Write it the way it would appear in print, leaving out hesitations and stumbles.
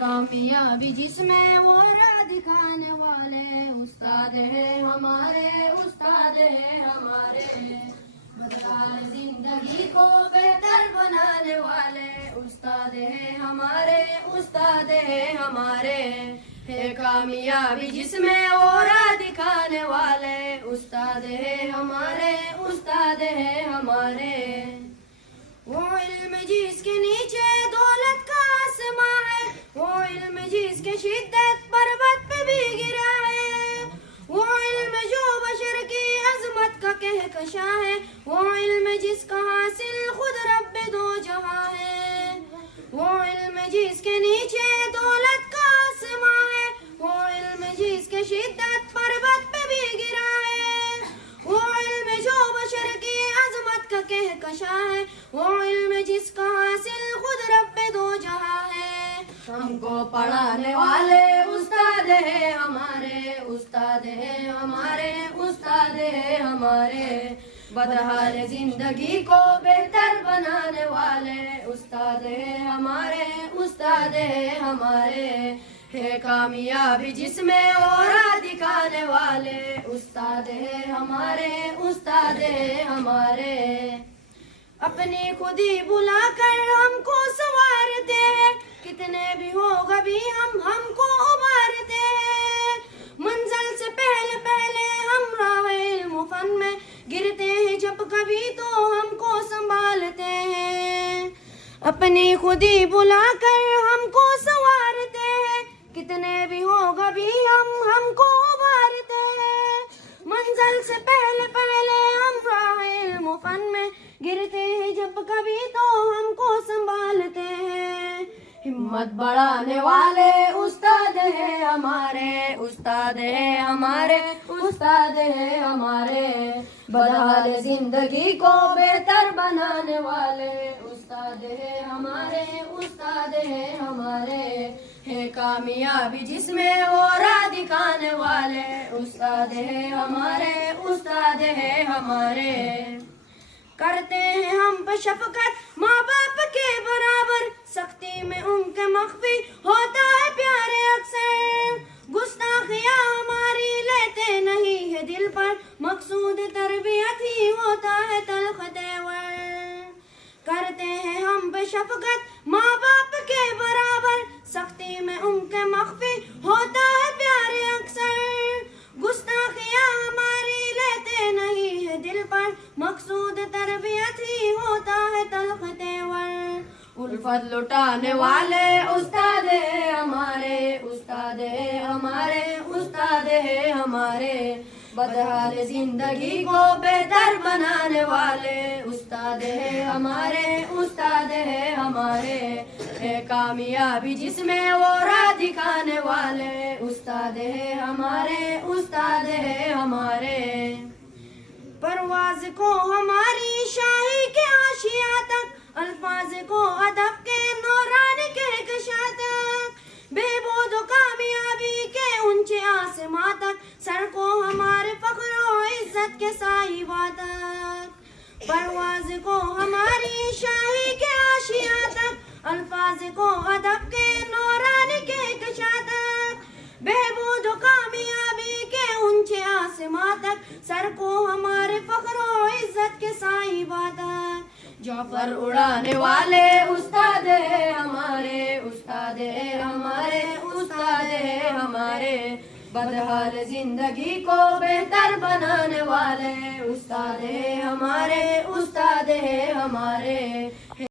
کامیابی جس میں وہ راہ دکھانے والے استاد ہیں ہمارے، استاد ہیں ہمارے، بدحال زندگی کو بہتر بنانے والے استاد ہیں ہمارے، استاد ہیں ہمارے، ہے کامیابی جس میں وہ راہ دکھانے والے استاد ہیں ہمارے، استاد ہیں ہمارے، وہ علم جس کے نیچے دولت کا آسماں ہے، وہ علم جس کے شدت پربت پہ بھی گرا ہے، وہ علم جو بشر کی عظمت کا کہکشاں ہے، وہ علم جس کا حاصل خود رب دو جہاں ہے، وہ علم جس کے نیچے دولت کا آسماں ہے، وہ علم جس کے شدت پربت پہ بھی گرا ہے، وہ علم جو بشر کی عظمت کا کہکشاں ہے، وہ علم جس کا حاصل خود رب دو جہاں ہے، ہم کو پڑھانے والے استاد ہیں ہمارے، استاد ہیں ہمارے، استاد ہیں ہمارے، بدحال زندگی کو بہتر بنانے والے استاد ہیں ہمارے، استاد ہیں ہمارے، ہے کامیابی جس میں اور راہ دکھانے والے استاد ہیں ہمارے، استاد ہیں ہمارے، اپنی خودی بلا کر ہم کو سنوارتے ہیں، کتنے بھی ہو کبھی ہم کو ابھارتے ہیں، منزل سے پہلے پہلے ہم راہ علم و فن میں گرتے ہیں جب کبھی تو ہم کو سنبھالتے ہیں، اپنی خودی بلا کر ہم کو سنوارتے ہیں، کتنے بھی ہو کبھی ہم کو ابھارتے ہیں، منزل سے پہلے پہلے ہم راہ علم و فن میں گرتے ہیں جب کبھی تو ہم کو سنبھالتے ہیں، ہمت بڑھانے والے استاد ہیں ہمارے، استاد ہیں ہمارے، استاد ہیں ہمارے، بدحال زندگی کو بہتر بنانے والے استاد ہیں ہمارے، استاد ہیں ہمارے، ہے کامیابی جس میں وہ راہ دکھانے والے استاد ہیں ہمارے، استاد ہیں ہمارے، کرتے ہیں ہم پہ شفقت ماں باپ کے برابر، سختی میں ان کے مخفی ہوتا ہے پیارے اکثر، گستاخیاں ہماری لیتے نہیں ہے دل پر، مقصود تربیت ہی ہوتا ہے تلخ تیور، کرتے ہیں ہم پہ شفقت ماں باپ کے برابر، سختی میں ان کے مخفی ہوتا ہے پیارے اکثر، گستاخیاں ہماری لیتے نہیں ہے دل پر، مقصود تربیت ہی ہوتا ہے تلخ تیور، الفت لٹانے والے استاد ہیں ہمارے، استاد ہیں ہمارے، استاد ہیں ہمارے، بدحال زندگی کو بہتر بنانے والے استاد ہیں ہمارے، استاد ہیں ہمارے، ہے کامیابی جس میں وہ راہ دکھانے والے استاد ہیں ہمارے، استاد ہیں ہمارے، پرواز کو ہماری شاہی کے حاشیہ تک، الفاظ کو ادب کے نورانی کہکشاں تک، بہبود و کامیابی کے اونچے آسماں تک، سر کو ہمارے فخر و عزت کے صاحبہ تک، پرواز کو ہماری شاہی کے حاشیہ تک، الفاظ کو ادب کے نورانی کہکشاں تک، بہبود و کامیابی کے اونچے آسماں تک، سر کو ہمارے فخر و عزت کے صاحبہ تک، جعفر اڑانے والے استاد ہیں ہمارے، استاد ہیں ہمارے، استاد ہیں ہمارے، بدحال زندگی کو بہتر بنانے والے استاد ہیں ہمارے، استاد ہیں ہمارے،